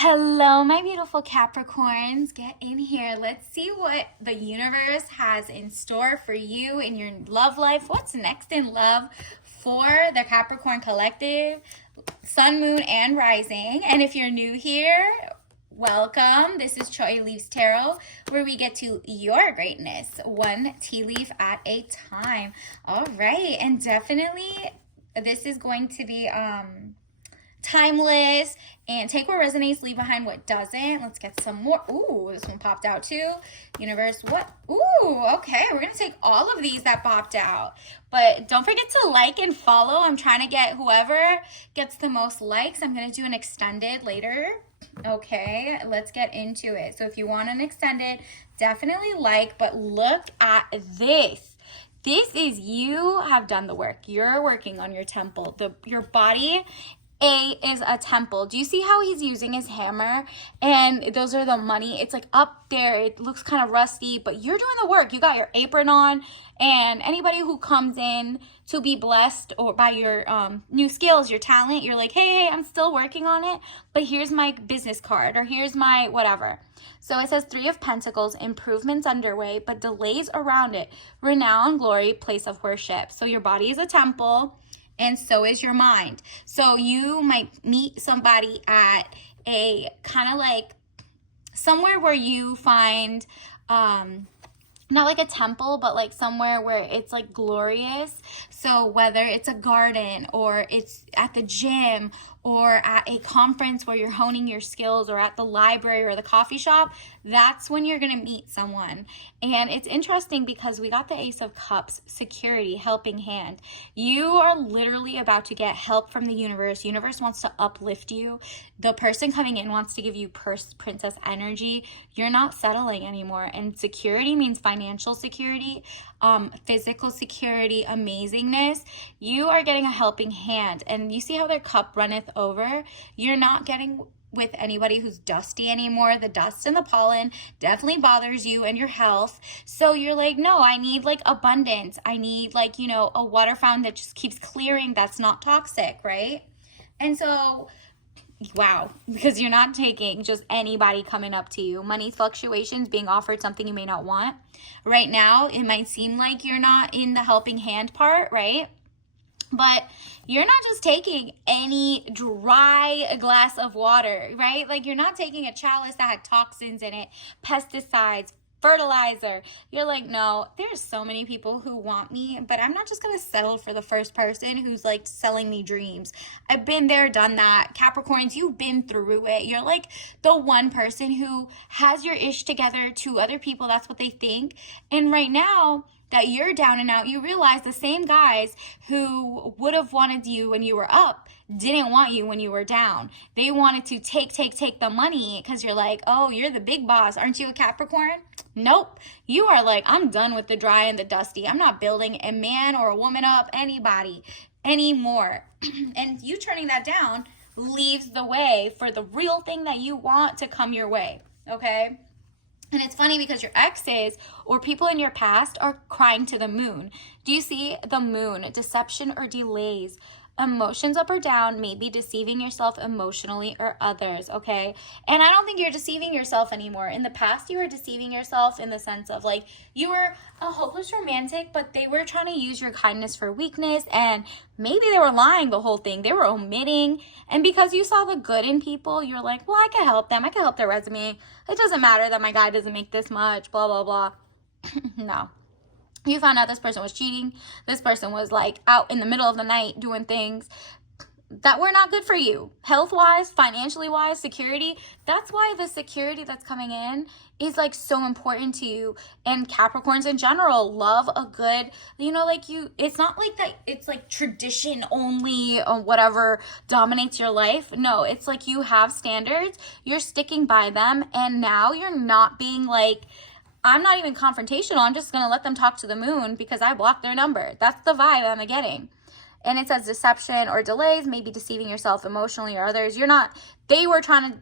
Hello, my beautiful Capricorns. Get in here. Let's see what the universe has in store for you in your love life. What's next in love for the Capricorn collective, sun, moon, and rising. And if you're new here, welcome. This is Choi Leaves Tarot, where we get to your greatness, one tea leaf at a time. All right. And definitely this is going to be timeless, and take what resonates, leave behind what doesn't. Let's get some more. Ooh, this one popped out too. Universe, what? Ooh, okay, we're gonna take all of these that popped out, but don't forget to like and follow. I'm trying to get whoever gets the most likes. I'm gonna do an extended later. Okay, let's get into it. So if you want an extended, definitely like, but look at this. This is, you have done the work. You're working on your temple. Your body is a temple. Do you see how he's using his hammer? And those are the money. It's like up there. It looks kind of rusty, but you're doing the work. You got your apron on, and anybody who comes in to be blessed or by your new skills, your talent, you're like, hey, I'm still working on it, but here's my business card, or here's my whatever. So it says 3 of Pentacles, improvements underway, but delays around it. Renown, glory, place of worship. So your body is a temple, and so is your mind. So you might meet somebody at a kind of like somewhere where you find, not like a temple, but like somewhere where it's like glorious. So whether it's a garden, or it's at the gym, or at a conference where you're honing your skills, or at the library or the coffee shop, that's when you're going to meet someone. And it's interesting because we got the Ace of Cups, security, helping hand. You are literally about to get help from the universe. Universe wants to uplift you. The person coming in wants to give you princess energy. You're not settling anymore. And security means financial security, physical security, amazingness. You are getting a helping hand. And you see how their cup runneth over? You're not getting with anybody who's dusty anymore. The dust and the pollen definitely bothers you and your health. So you're like, no, I need like abundance. I need like, a water fountain that just keeps clearing, that's not toxic, right? And so, wow, because you're not taking just anybody coming up to you. Money fluctuations, being offered something you may not want. Right now, it might seem like you're not in the helping hand part, right? But you're not just taking any dry glass of water, right? Like, you're not taking a chalice that had toxins in it, pesticides, fertilizer. You're like, no, there's so many people who want me, but I'm not just going to settle for the first person who's like selling me dreams. I've been there, done that. Capricorns, you've been through it. You're like the one person who has your ish together to other people. That's what they think. And right now that you're down and out, you realize the same guys who would have wanted you when you were up didn't want you when you were down. They wanted to take the money because you're like, oh, you're the big boss. Aren't you a Capricorn? Nope. You are like, I'm done with the dry and the dusty. I'm not building a man or a woman up, anybody anymore. And you turning that down leaves the way for the real thing that you want to come your way, okay? And it's funny because your exes or people in your past are crying to the moon. Do you see the moon? Deception or delays. Emotions up or down, maybe deceiving yourself emotionally or others, okay? And I don't think you're deceiving yourself anymore. In the past, you were deceiving yourself in the sense of like, you were a hopeless romantic, but they were trying to use your kindness for weakness, and maybe they were lying the whole thing. They were omitting, and because you saw the good in people, you're like, well, I can help them. I can help their resume. It doesn't matter that my guy doesn't make this much, blah, blah, blah. No. You found out this person was cheating. This person was like out in the middle of the night doing things that were not good for you. Health-wise, financially-wise, security. That's why the security that's coming in is like so important to you. And Capricorns in general love a good, it's not like that it's like tradition only or whatever dominates your life. No, it's like you have standards, you're sticking by them, and now you're not being like, I'm not even confrontational. I'm just going to let them talk to the moon because I blocked their number. That's the vibe I'm getting. And it says deception or delays, maybe deceiving yourself emotionally or others. They were trying to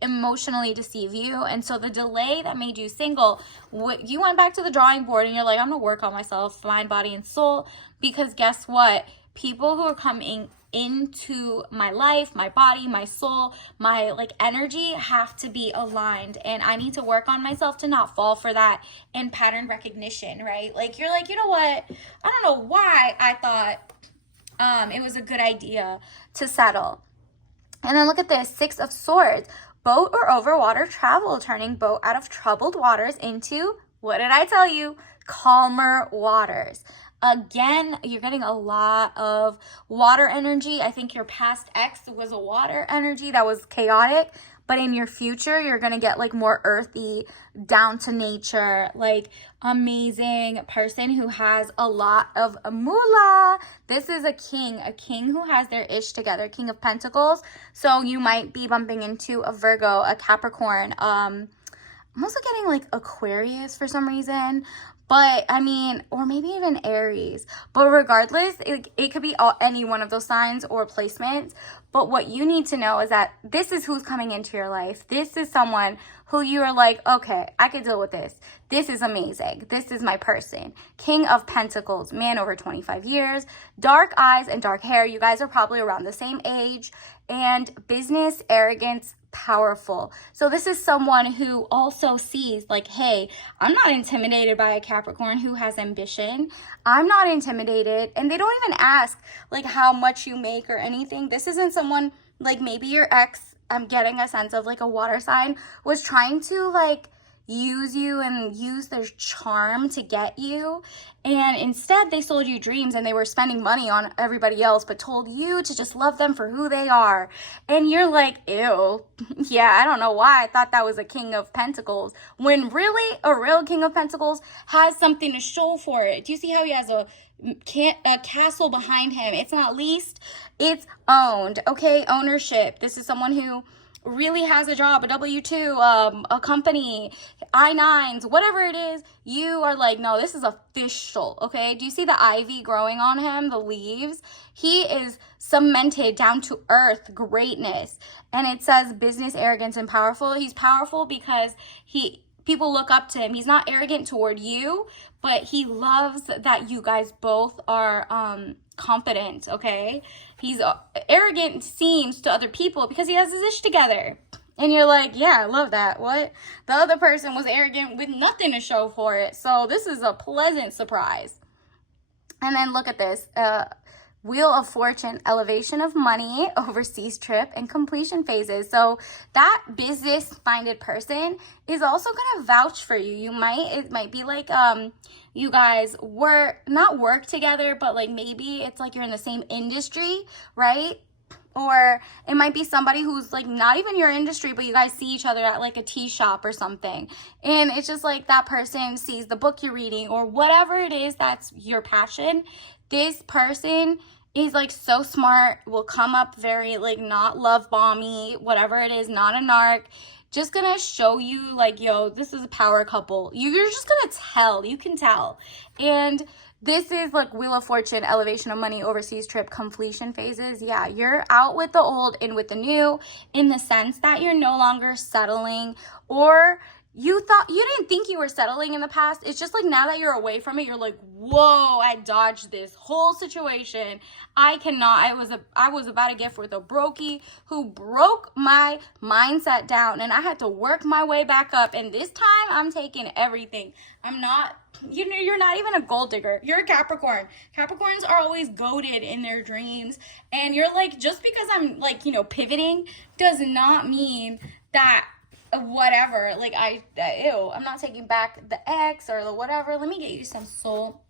emotionally deceive you. And so the delay that made you single, you went back to the drawing board and you're like, I'm going to work on myself, mind, body, and soul. Because guess what? People who are coming into my life, my body, my soul, my like energy have to be aligned. And I need to work on myself to not fall for that and pattern recognition, right? Like you're like, you know what? I don't know why I thought it was a good idea to settle. And then look at this, 6 of Swords. Boat or over water travel, turning boat out of troubled waters into, what did I tell you? Calmer waters. Again, you're getting a lot of water energy. I think your past ex was a water energy that was chaotic, but in your future, you're going to get like more earthy, down to nature, like amazing person who has a lot of moolah. This is a king who has their ish together, King of Pentacles. So you might be bumping into a Virgo, a Capricorn. I'm also getting like Aquarius for some reason. But I mean, or maybe even Aries. But regardless, it could be any one of those signs or placements. But what you need to know is that this is who's coming into your life. This is someone who you are like, okay, I could deal with this. This is amazing. This is my person. King of Pentacles, man over 25 years, dark eyes and dark hair. You guys are probably around the same age. And business, arrogance, powerful. So this is someone who also sees like, hey, I'm not intimidated by a Capricorn who has ambition. I'm not intimidated. And they don't even ask like how much you make or anything. This isn't someone like maybe your ex, I'm getting a sense of like a water sign, was trying to like use you and use their charm to get you, and instead they sold you dreams and they were spending money on everybody else but told you to just love them for who they are. And you're like, ew, yeah, I don't know why I thought that was a King of Pentacles, when really a real King of Pentacles has something to show for it. Do you see how he has a castle behind him? It's not leased, it's owned. Okay, ownership. This is someone who really has a job, a W-2, a company, I-9s, whatever it is. You are like, no, this is official. Okay, do you see the ivy growing on him, the leaves? He is cemented down to earth greatness. And it says business, arrogance, and powerful. He's powerful because people look up to him. He's not arrogant toward you, but he loves that you guys both are confident, okay? He's arrogant, seems, to other people because he has his ish together. And you're like, yeah, I love that. What? The other person was arrogant with nothing to show for it. So this is a pleasant surprise. And then look at this. Wheel of Fortune, elevation of money, overseas trip, and completion phases. So that business-minded person is also going to vouch for you. It might be like you guys not work together, but like maybe it's like you're in the same industry, right? Or it might be somebody who's like not even your industry, but you guys see each other at like a tea shop or something. And it's just like that person sees the book you're reading or whatever it is that's your passion. This person is like so smart, will come up very like not love bomby, whatever it is, not a narc. Just gonna show you like, yo, this is a power couple. You're just gonna tell. You can tell. And this is like Wheel of Fortune, elevation of money, overseas trip, completion phases. Yeah, you're out with the old and with the new, in the sense that you're no longer settling, or you didn't think you were settling in the past. It's just like now that you're away from it, you're like, whoa, I dodged this whole situation. I was about to get with a brokey who broke my mindset down, and I had to work my way back up. And this time I'm taking everything. I'm not, you're not even a gold digger. You're a Capricorn. Capricorns are always goated in their dreams. And you're like, just because I'm like, pivoting does not mean that whatever, like I'm not taking back the ex or the whatever. Let me get you some soul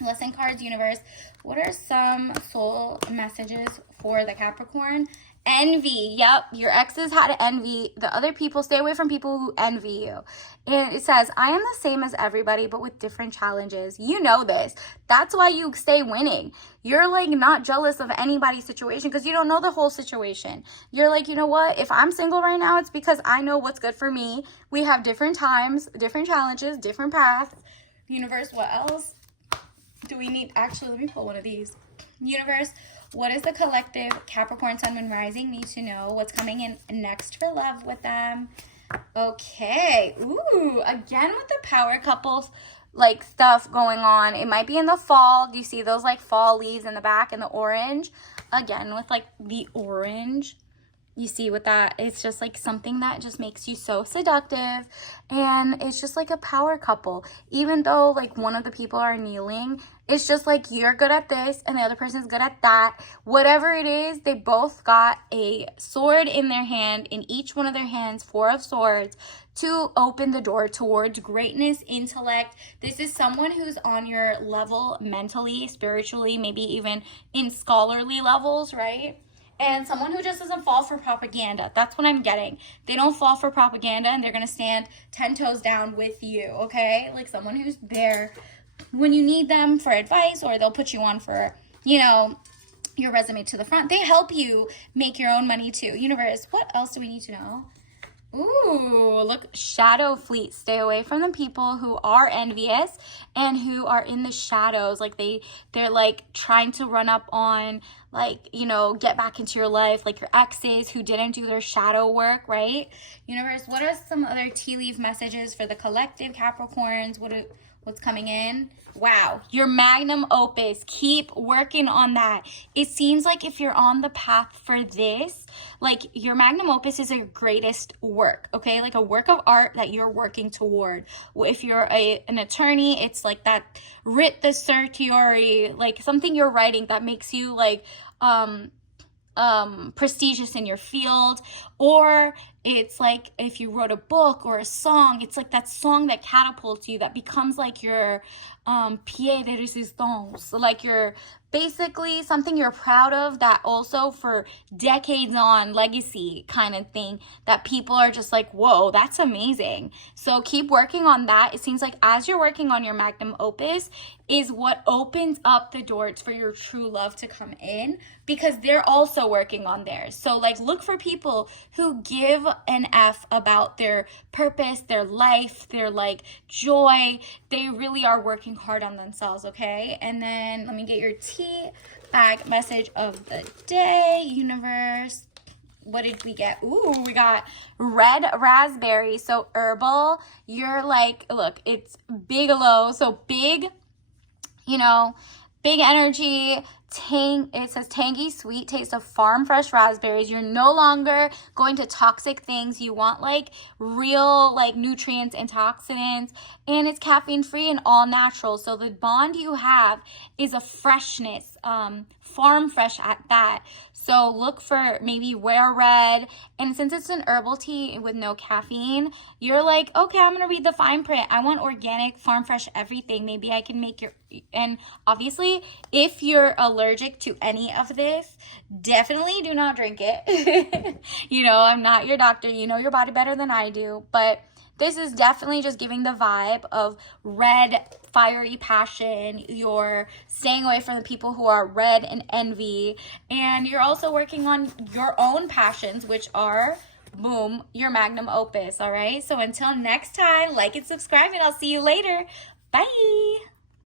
lesson cards, universe. What are some soul messages for the Capricorn? Envy. Yep, your exes had envy. The other people, stay away from people who envy you. And it says, I am the same as everybody, but with different challenges. You know this. That's why you stay winning. You're like not jealous of anybody's situation because you don't know the whole situation. You're like, you know what? If I'm single right now, it's because I know what's good for me. We have different times, different challenges, different paths. Universe, what else do we need? Actually, let me pull one of these. Universe, what is the collective Capricorn Sun, Moon, Rising need to know? What's coming in next for love with them? Okay. Ooh, again with the power couples like stuff going on. It might be in the fall. Do you see those like fall leaves in the back and the orange? again, with like the orange, you see with that, it's just like something that just makes you so seductive, and it's just like a power couple. Even though like one of the people are kneeling, it's just like you're good at this and the other person's good at that. Whatever it is, they both got a sword in their hand, in each one of their hands, 4 of swords, to open the door towards greatness, intellect. This is someone who's on your level mentally, spiritually, maybe even in scholarly levels, right? And someone who just doesn't fall for propaganda. That's what I'm getting. They don't fall for propaganda, and they're going to stand 10 toes down with you, okay? Like someone who's there when you need them for advice, or they'll put you on for, you know, your resume to the front. They help you make your own money too. Universe, what else do we need to know? Ooh, look, shadow fleet. Stay away from the people who are envious and who are in the shadows. Like they're like trying to run up on, like, you know, get back into your life, like your exes who didn't do their shadow work, right? Universe, what are some other tea leaf messages for the collective Capricorns? What's coming in? Wow, your magnum opus. Keep working on that. It seems like if you're on the path for this, like your magnum opus is your greatest work, okay? Like a work of art that you're working toward. If you're an attorney, it's like that writ the certiorari, like something you're writing that makes you like prestigious in your field. Or it's like if you wrote a book or a song, it's like that song that catapults you, that becomes like your pied de resistance, like your basically something you're proud of, that also for decades on, legacy kind of thing, that people are just like, whoa, that's amazing. So keep working on that. It seems like as you're working on your magnum opus is what opens up the doors for your true love to come in, because they're also working on theirs. So like look for people who give an F about their purpose, their life, their like joy. They really are working hard on themselves, okay? And then let me get your tea bag message of the day, universe. What did we get? Ooh, we got red raspberry. So herbal, you're like, look, it's Bigelow. So big, you know, big energy. It says tangy sweet taste of farm fresh raspberries. You're no longer going to toxic things. You want like real like nutrients, antioxidants, and it's caffeine free and all natural. So the bond you have is a freshness, farm fresh at that. So look for maybe wear red. And since it's an herbal tea with no caffeine, you're like, okay, I'm gonna read the fine print. I want organic, farm fresh, everything. Maybe I can make and obviously if you're allergic to any of this, definitely do not drink it. You know, I'm not your doctor. You know your body better than I do, but this is definitely just giving the vibe of red, fiery passion. You're staying away from the people who are red and envy. And you're also working on your own passions, which are, boom, your magnum opus, all right? So until next time, like and subscribe, and I'll see you later. Bye.